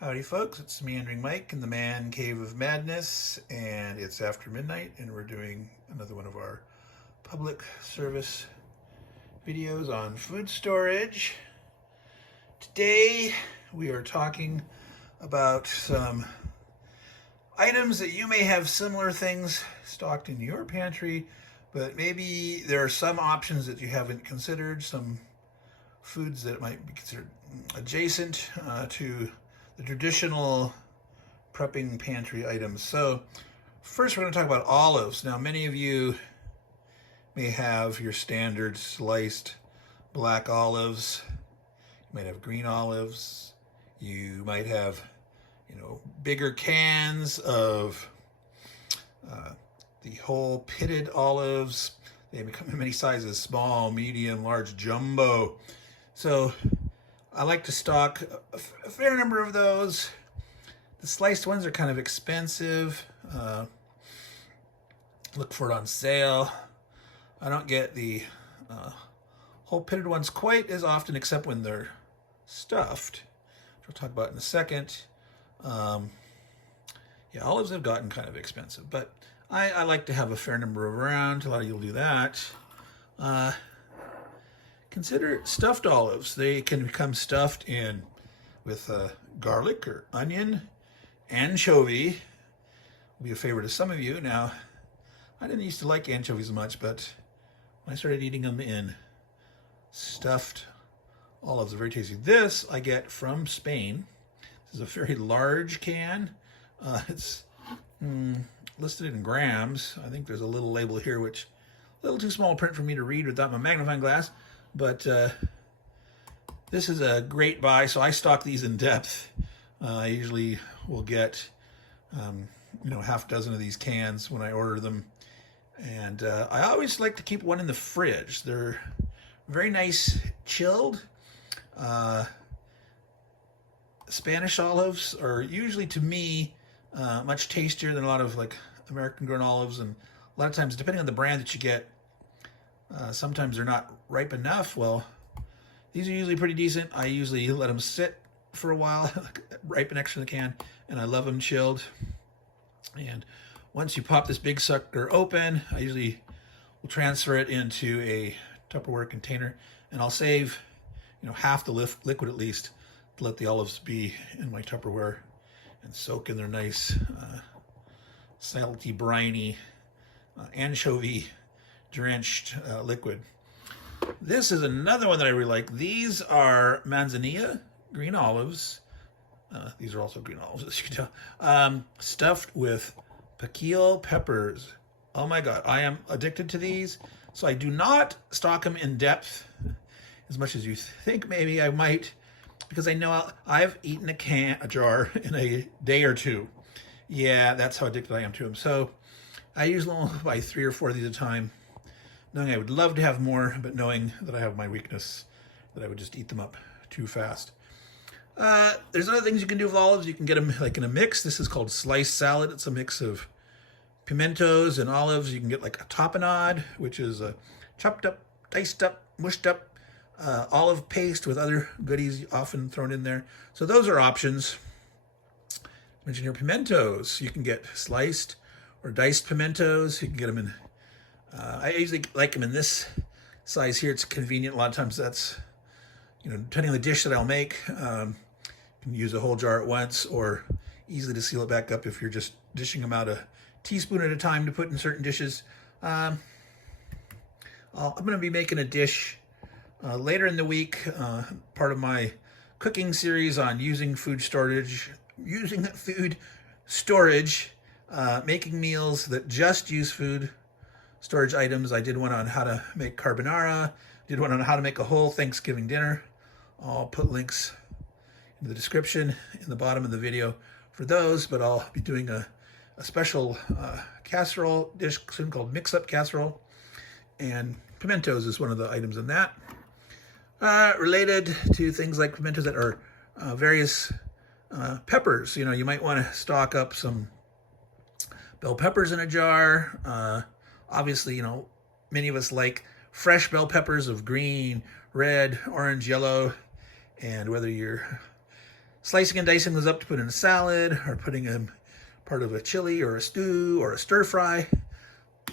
Howdy folks, it's Meandering Mike in the Man Cave of Madness, and it's after midnight and we're doing another one of our public service videos on food storage. Today we are talking about some items that you may have similar things stocked in your pantry, but maybe there are some options that you haven't considered, some foods that might be considered adjacent to the traditional prepping pantry items. So first we're going to talk about olives. Now many of you may have your standard sliced black olives. You might have green olives. You might have, bigger cans of the whole pitted olives. They come in many sizes: small, medium, large, jumbo. So I like to stock a fair number of those. The sliced ones are kind of expensive. Look for it on sale. I don't get the whole pitted ones quite as often, except when they're stuffed, which we'll talk about in a second. Olives have gotten kind of expensive, but I like to have a fair number around. A lot of you will do that. Consider stuffed olives. They can become stuffed in with garlic or onion, anchovy. Will be a favorite of some of you. Now, I didn't used to like anchovies much, but when I started eating them in stuffed olives, they're very tasty. This I get from Spain. This is a very large can. It's listed in grams. I think there's a little label here, which a little too small print for me to read without my magnifying glass. But this is a great buy, so I stock these in depth. I usually will get, half a dozen of these cans when I order them. And I always like to keep one in the fridge. They're very nice chilled. Spanish olives are usually, to me, much tastier than a lot of like American grown olives. And a lot of times, depending on the brand that you get, sometimes they're not ripe enough. Well, these are usually pretty decent. I usually let them sit for a while, ripen extra in the can, and I love them chilled. And once you pop this big sucker open, I usually will transfer it into a Tupperware container, and I'll save, half the liquid at least to let the olives be in my Tupperware and soak in their nice, salty, briny, anchovy drenched liquid. This is another one that I really like. These are manzanilla green olives. These are also green olives, as you can tell. Stuffed with piquillo peppers. Oh my God, I am addicted to these. So I do not stock them in depth as much as you think maybe I might, because I know I've eaten a jar in a day or two. Yeah, that's how addicted I am to them. So I usually only buy 3 or 4 of these at a time, knowing I would love to have more, but knowing that I have my weakness, that I would just eat them up too fast. There's other things you can do with olives. You can get them like in a mix. This is called sliced salad. It's a mix of pimentos and olives. You can get like a tapenade, which is a chopped up, diced up, mushed up olive paste with other goodies often thrown in there. So those are options. Mention here pimentos. You can get sliced or diced pimentos. You can get them in, I usually like them in this size here. It's convenient. A lot of times that's, depending on the dish that I'll make, you can use a whole jar at once, or easily to seal it back up if you're just dishing them out a teaspoon at a time to put in certain dishes. I'm going to be making a dish later in the week, part of my cooking series on using food storage, making meals that just use food storage items. I did one on how to make carbonara, did one on how to make a whole Thanksgiving dinner. I'll put links in the description in the bottom of the video for those, but I'll be doing a special casserole dish soon called mix-up casserole, and pimentos is one of the items in that. Related to things like pimentos that are various peppers. You might want to stock up some bell peppers in a jar. Obviously, many of us like fresh bell peppers of green, red, orange, yellow, and whether you're slicing and dicing those up to put in a salad, or putting them part of a chili or a stew or a stir fry.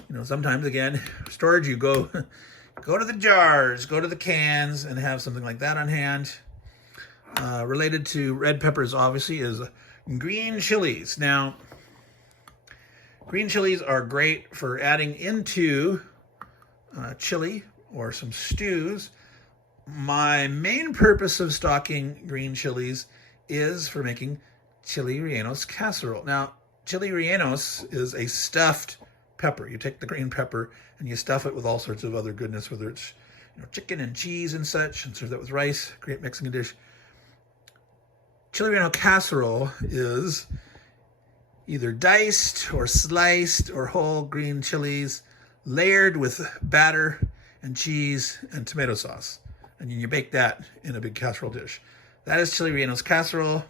You know, sometimes, again, storage, you go to the jars, go to the cans, and have something like that on hand. Related to red peppers, obviously, is green chilies. Now, green chilies are great for adding into chili or some stews. My main purpose of stocking green chilies is for making chili rellenos casserole. Now, chili rellenos is a stuffed pepper. You take the green pepper and you stuff it with all sorts of other goodness, whether it's chicken and cheese and such, and serve that with rice. Great mixing dish. Chili relleno casserole is either diced or sliced or whole green chilies layered with batter and cheese and tomato sauce. And you bake that in a big casserole dish. That is chili rellenos casserole.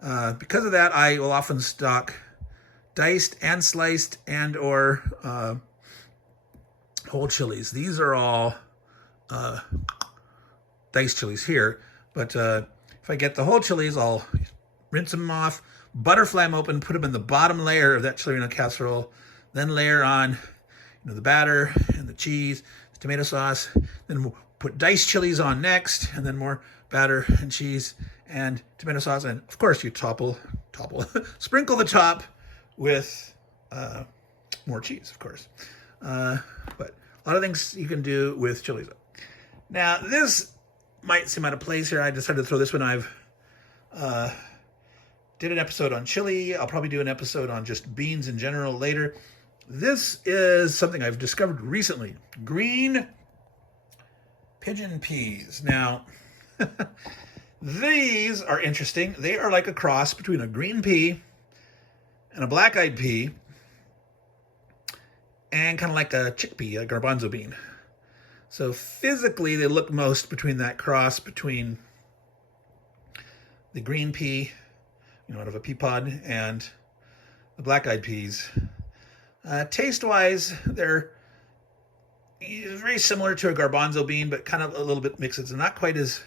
Because of that, I will often stock diced and sliced and or whole chilies. These are all diced chilies here, but if I get the whole chilies, I'll rinse them off, butterfly them open, put them in the bottom layer of that chili relleno casserole, then layer on the batter and the cheese, the tomato sauce, then we'll put diced chilies on next, and then more batter and cheese and tomato sauce, and of course you topple, sprinkle the top with more cheese, of course. But a lot of things you can do with chilies. Now, this might seem out of place here. I decided to throw this one. I've did an episode on chili. I'll probably do an episode on just beans in general later. This is something I've discovered recently. Green pigeon peas. Now, these are interesting. They are like a cross between a green pea and a black-eyed pea, and kind of like a chickpea, a garbanzo bean. So physically, they look most between that cross between the green pea, out of a pea pod, and the black-eyed peas. Taste-wise, they're very similar to a garbanzo bean, but kind of a little bit mixed. It's not quite as,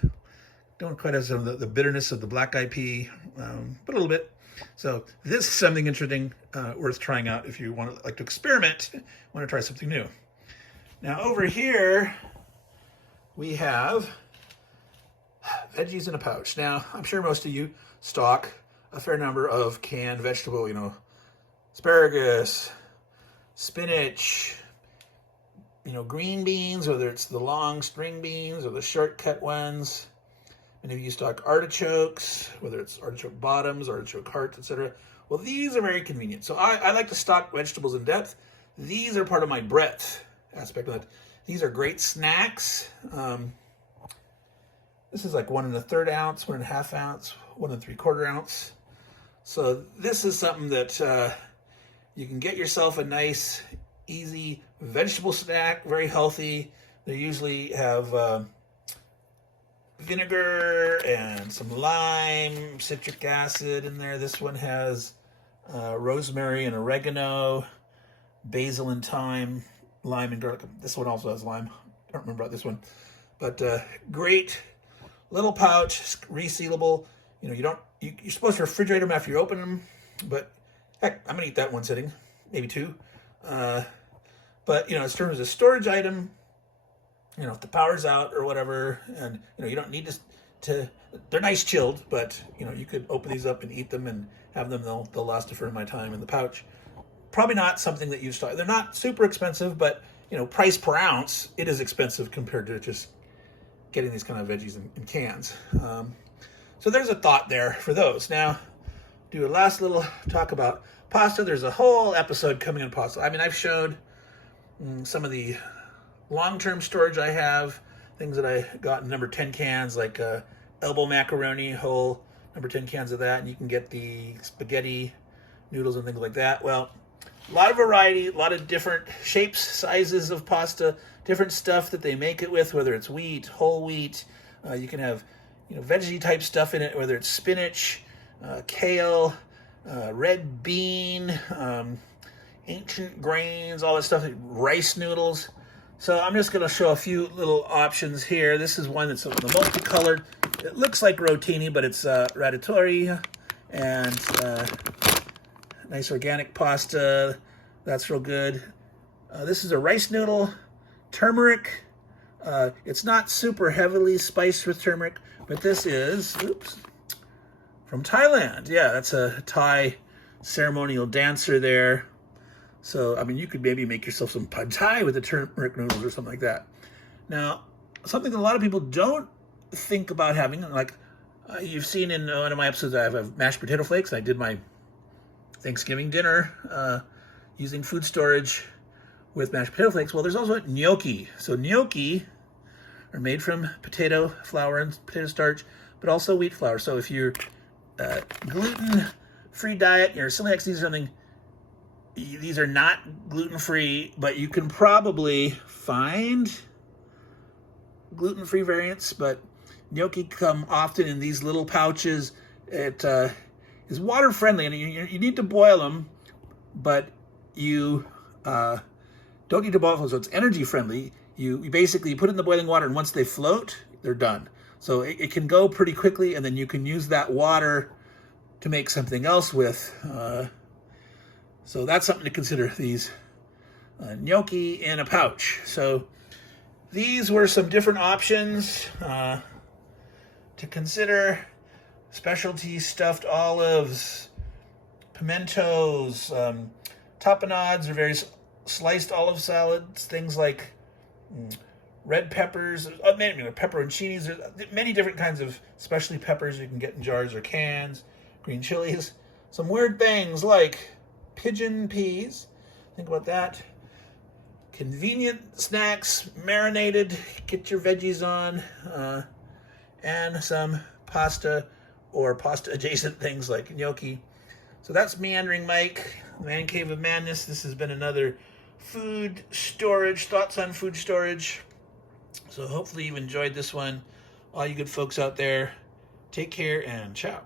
don't quite have some of the bitterness of the black-eyed pea, but a little bit. So this is something interesting, worth trying out if you want to experiment, want to try something new. Now over here, we have veggies in a pouch. Now, I'm sure most of you stock a fair number of canned vegetable, asparagus, spinach, green beans, whether it's the long string beans or the shortcut ones. Many of you stock artichokes, whether it's artichoke bottoms, artichoke hearts, etc. Well, these are very convenient. So I like to stock vegetables in depth. These are part of my breadth aspect of it. These are great snacks. This is like 1 1/3 ounce, 1 1/2 ounce, 1 3/4 ounce. So this is something that you can get yourself a nice, easy vegetable snack, very healthy. They usually have vinegar and some lime, citric acid in there. This one has rosemary and oregano, basil and thyme, lime and garlic. This one also has lime. I don't remember about this one. But great little pouch, resealable. You're supposed to refrigerate them after you open them, but heck, I'm gonna eat that one sitting, maybe two. But in terms of storage item, if the power's out or whatever, and you don't need to they're nice chilled, but you could open these up and eat them and have them. They'll last a fair amount of time in the pouch. Probably not something that you stock. They're not super expensive, but price per ounce, it is expensive compared to just getting these kind of veggies in cans. So there's a thought there for those. Now, do a last little talk about pasta. There's a whole episode coming on pasta. I mean, I've showed some of the long-term storage I have, things that I got in number 10 cans, like elbow macaroni, whole number 10 cans of that, and you can get the spaghetti noodles and things like that. Well, a lot of variety, a lot of different shapes, sizes of pasta, different stuff that they make it with, whether it's wheat, whole wheat. You can have veggie type stuff in it, whether it's spinach, kale, red bean, ancient grains, all that stuff, rice noodles. So I'm just going to show a few little options here. This is one that's the multicolored. it looks like rotini, but it's ratatouille, and nice organic pasta. That's real good. This is a rice noodle, turmeric. It's not super heavily spiced with turmeric, but this is, oops, from Thailand. Yeah, that's a Thai ceremonial dancer there. So, I mean, you could maybe make yourself some pad thai with the turmeric noodles or something like that. Now, something that a lot of people don't think about having, like you've seen in one of my episodes, I have mashed potato flakes. I did my Thanksgiving dinner using food storage with mashed potato flakes. Well, there's also gnocchi. So gnocchi are made from potato flour and potato starch, but also wheat flour. So if you're gluten-free diet, you're celiac disease or something, these are not gluten-free, but you can probably find gluten-free variants. But gnocchi come often in these little pouches. It is water-friendly, and you need to boil them, but you don't need to boil them, so it's energy-friendly. You basically put it in the boiling water, and once they float, they're done. So it can go pretty quickly, and then you can use that water to make something else with. So that's something to consider, these gnocchi in a pouch. So these were some different options to consider. Specialty stuffed olives, pimentos, tapenades, or various sliced olive salads, things like red peppers, pepperoncinis. There's many different kinds of specialty peppers you can get in jars or cans, green chilies. Some weird things like pigeon-peas. Think about that. Convenient snacks, marinated, get your veggies on, and some pasta or pasta-adjacent things like gnocchi. So that's Meandering Mike, Man Cave of Madness. This has been another food storage, thoughts on food storage. So hopefully you've enjoyed this one. All you good folks out there, take care and ciao.